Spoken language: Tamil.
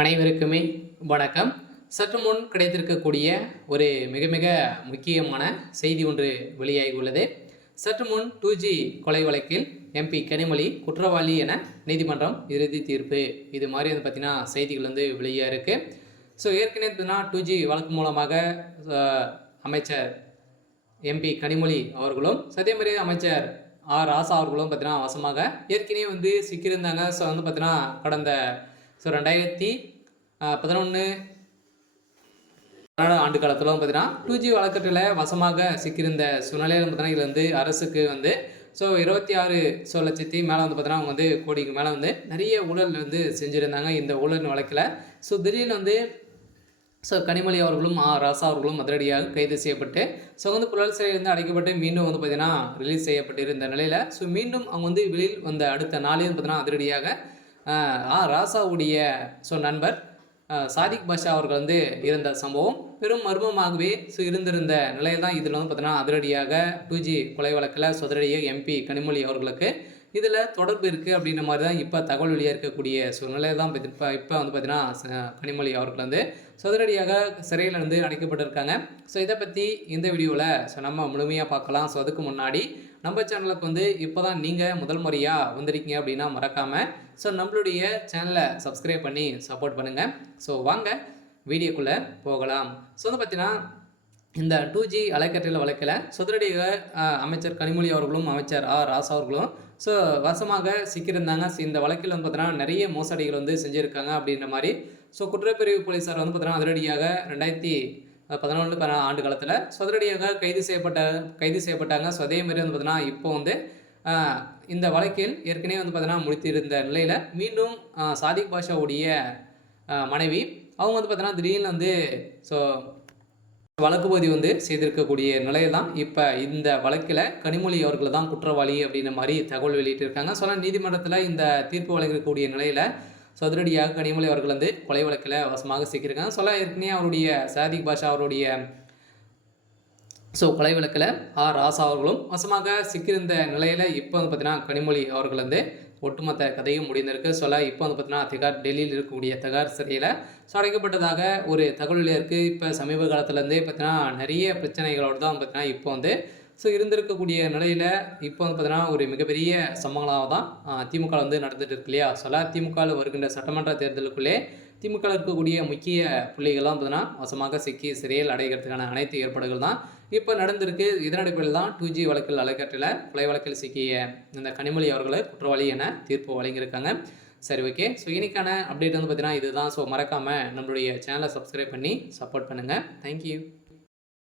அனைவருக்குமே வணக்கம். சற்று முன் கிடைத்திருக்கக்கூடிய ஒரு மிக மிக முக்கியமான செய்தி ஒன்று வெளியாகி உள்ளது. சற்று முன் 2G கொலை வழக்கில் MP கனிமொழி குற்றவாளி என நீதிமன்றம் இறுதி தீர்ப்பு. இது மாதிரி வந்து பார்த்தீங்கன்னா செய்திகள் வந்து வெளியாக இருக்குது. ஸோ ஏற்கனவே பார்த்தீங்கன்னா 2G வழக்கு மூலமாக அமைச்சர் MP கனிமொழி அவர்களும் அதே மாதிரி அமைச்சர் ஆர் ராசா அவர்களும் பார்த்தீங்கன்னா வசமாக ஏற்கனவே வந்து சிக்கியிருந்தாங்க. ஸோ வந்து பார்த்தீங்கன்னா கடந்த 2011 ஆண்டு காலத்தில் பார்த்தீங்கன்னா 2G வழக்கத்தில் வசமாக சிக்கியிருந்த சூழ்நிலையில் பார்த்தீங்கன்னா இது வந்து அரசுக்கு வந்து 26 லட்சத்தி மேலே வந்து பார்த்தீங்கன்னா அவங்க வந்து கோடிக்கு மேலே வந்து நிறைய ஊழல் வந்து செஞ்சுருந்தாங்க இந்த ஊழல் வழக்கில். திடீர்னு வந்து கனிமொழி அவர்களும் ராசா அவர்களும் அதிரடியாக கைது செய்யப்பட்டு வந்து புழல் சிறையிலிருந்து அடைக்கப்பட்டு மீண்டும் வந்து பார்த்தீங்கன்னா ரிலீஸ் செய்யப்பட்டு இருந்த நிலையில் மீண்டும் அவங்க வந்து வெளியில் வந்த அடுத்த நாளே வந்து பார்த்தீங்கன்னா அதிரடியாக ராசாவுடைய நண்பர் சாதிக் பாஷா அவர்கள் வந்து இருந்த சம்பவம் பெரும் மர்மமாகவே இருந்திருந்த நிலையில் தான் இதில் வந்து பார்த்தீங்கன்னா அதிரடியாக 2G கொலை வழக்கில் அதிரடியாக MP கனிமொழி அவர்களுக்கு இதில் தொடர்பு இருக்குது அப்படின்ற மாதிரி தான் இப்போ தகவல் வெளியாக இருக்கக்கூடிய சூழ்நிலையில் தான் இப்போ வந்து பார்த்தீங்கன்னா கனிமொழி அவர்கள் வந்து அதிரடியாக சிறையில் வந்து அடைக்கப்பட்டிருக்காங்க. இதை பற்றி இந்த வீடியோவில் நம்ம முழுமையாக பார்க்கலாம். அதுக்கு முன்னாடி நம்ம சேனலுக்கு வந்து இப்போ தான் நீங்கள் முதல் முறையாக வந்திருக்கீங்க அப்படின்னா மறக்காமல் நம்மளுடைய சேனலை சப்ஸ்கிரைப் பண்ணி சப்போர்ட் பண்ணுங்கள். வாங்க வீடியோக்குள்ளே போகலாம். வந்து பார்த்தீங்கன்னா இந்த 2G அலைக்கற்றையில் வழக்கில் அதிரடியாக அமைச்சர் கனிமொழி அவர்களும் அமைச்சர் ராசா அவர்களும் வசமாக சிக்கியிருந்தாங்க. இந்த வழக்கில் வந்து பார்த்தீங்கன்னா நிறைய மோசடிகள் வந்து செஞ்சுருக்காங்க அப்படின்ற மாதிரி குற்றப்பிரிவு போலீஸார் வந்து பார்த்தீங்கன்னா அதிரடியாக 2011 ஆண்டு காலத்தில் அதிரடியாக கைது செய்யப்பட்டாங்க. அதே மாதிரி வந்து பார்த்தீங்கன்னா இப்போ வந்து இந்த வழக்கில் ஏற்கனவே வந்து பார்த்தீங்கன்னா முடித்திருந்த நிலையில் மீண்டும் சாதிக் பாஷாவுடைய மனைவி அவங்க வந்து பார்த்தீங்கன்னா திடீர்னு வந்து வழக்கு பதிவு வந்து செய்திருக்கக்கூடிய நிலையில் தான் இப்போ இந்த வழக்கில் கனிமொழி அவர்கள் தான் குற்றவாளி அப்படின்ற மாதிரி தகவல் வெளியிட்டிருக்காங்க. நீதிமன்றத்தில் இந்த தீர்ப்பு வழங்கக்கூடிய நிலையில் அதிரடியாக கனிமொழி அவர்கள் வந்து கொலை வழக்கில் வசமாக சிக்கியிருக்காங்க. ஏற்கனவே அவருடைய சாதிக் பாஷா அவருடைய கொலை வழக்கில் ராசா அவர்களும் வசமாக சிக்கியிருந்த நிலையில் இப்போ வந்து பார்த்தீங்கன்னா கனிமொழி அவர்கள் வந்து ஒட்டுமொத்த கதையும் முடிந்திருக்கு. இப்போ வந்து பார்த்தீங்கன்னா டெல்லியில் இருக்கக்கூடிய திகார் சிறையில் அடைக்கப்பட்டதாக ஒரு தகவல் இருக்குது. இப்போ சமீப காலத்துலேருந்தே பார்த்தீங்கன்னா நிறைய பிரச்சனைகளோடு தான் பார்த்தீங்கன்னா இப்போ வந்து இருந்திருக்கக்கூடிய நிலையில் இப்போ வந்து பார்த்தீங்கன்னா ஒரு மிகப்பெரிய சம்பவங்களாக தான் திமுக வந்து நடந்துட்டு இருக்கு இல்லையா. திமுகவில் வருகின்ற சட்டமன்ற தேர்தலுக்குள்ளே திமுக இருக்கக்கூடிய முக்கிய புள்ளிகள்லாம் பார்த்தீங்கன்னா வசமாக சிக்கி சிறையில் அடைகிறதுக்கான அனைத்து ஏற்பாடுகள் தான் இப்போ நடந்திருக்கு. இதன் அடிப்படையில் தான் 2G வழக்கில் அலைக்கற்றில் கொலை வழக்கில் சிக்கிய இந்த கனிமொழி அவர்களை குற்றவாளி என தீர்ப்பு வழங்கியிருக்காங்க. சரி, ஓகே. இன்னைக்கான அப்டேட் வந்து பார்த்தீங்கன்னா இதுதான். மறக்காமல் நம்மளுடைய சேனலை சப்ஸ்கிரைப் பண்ணி சப்போர்ட் பண்ணுங்கள். தேங்க்யூ.